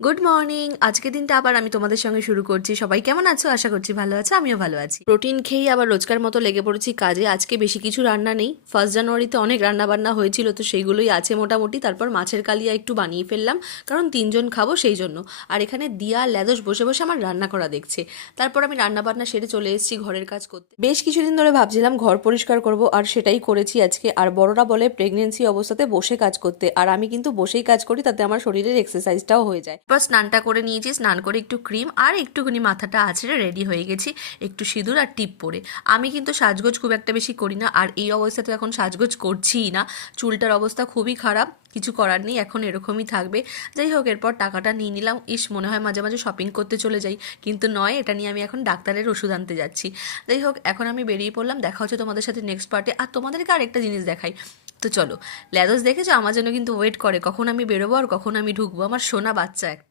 Good morning. আজকের দিনটা আবার আমি তোমাদের সঙ্গে শুরু করছি। সবাই কেমন আছো? আশা করছি ভালো আছো, আমিও ভালো আছি। প্রোটিন খেয়েই আবার রোজকার মতো লেগে পড়েছি কাজে। আজকে বেশি কিছু রান্না নেই। 1 জানুয়ারিতে অনেক রান্না বান্না হয়েছিল, তো সেইগুলোই আছে মোটামুটি। তারপর মাছের কালিয়া একটু বানিয়ে ফেললাম, কারণ 3জন খাবো সেই জন্য। আর এখানে দিয়া আর ল্যাদোস বসে বসে আমার রান্না করা দেখছে। তারপর আমি রান্না বান্না সেরে চলে এসেছি ঘরের কাজ করতে। বেশ কিছুদিন ধরে ভাবছিলাম ঘর পরিষ্কার করব, আর সেটাই করেছি আজকে। আর বড়রা বলে প্রেগনেন্সি অবস্থাতে বসে কাজ করতে, আর আমি কিন্তু বসেই কাজ করি, তাতে আমার শরীরের এক্সারসাইজটাও হয়ে যায়। এবার স্নানটা করে নিয়েছি, স্নান করে একটু ক্রিম আর একটুখানি মাথাটা আছড়ে রেডি হয়ে গেছি, একটু সিঁদুর আর টিপ পরে। আমি কিন্তু সাজগোজ খুব একটা বেশি করি না, আর এই অবস্থাতে এখন সাজগোজ করছিই না। চুলটার অবস্থা খুবই খারাপ, কিছু করার নেই, এখন এরকমই থাকবে। যাই হোক, এরপর টাকাটা নিয়ে নিলাম। মনে হয় মাঝে মাঝে শপিং করতে চলে যাই, কিন্তু নয়, এটা নিয়ে আমি এখন ডাক্তারের ওষুধ আনতে যাচ্ছি। যাই হোক, এখন আমি বেরিয়ে পড়লাম। দেখা হচ্ছে তোমাদের সাথে নেক্সট পার্টে। আর তোমাদেরকে আরেকটা জিনিস দেখাই। তো চলো। ল্যাদোস দেখেছো আমার জন্য কিন্তু ওয়েট করে, কখন আমি বেরোবো আর কখন আমি ঢুকবো। আমার সোনা বাচ্চা একটা।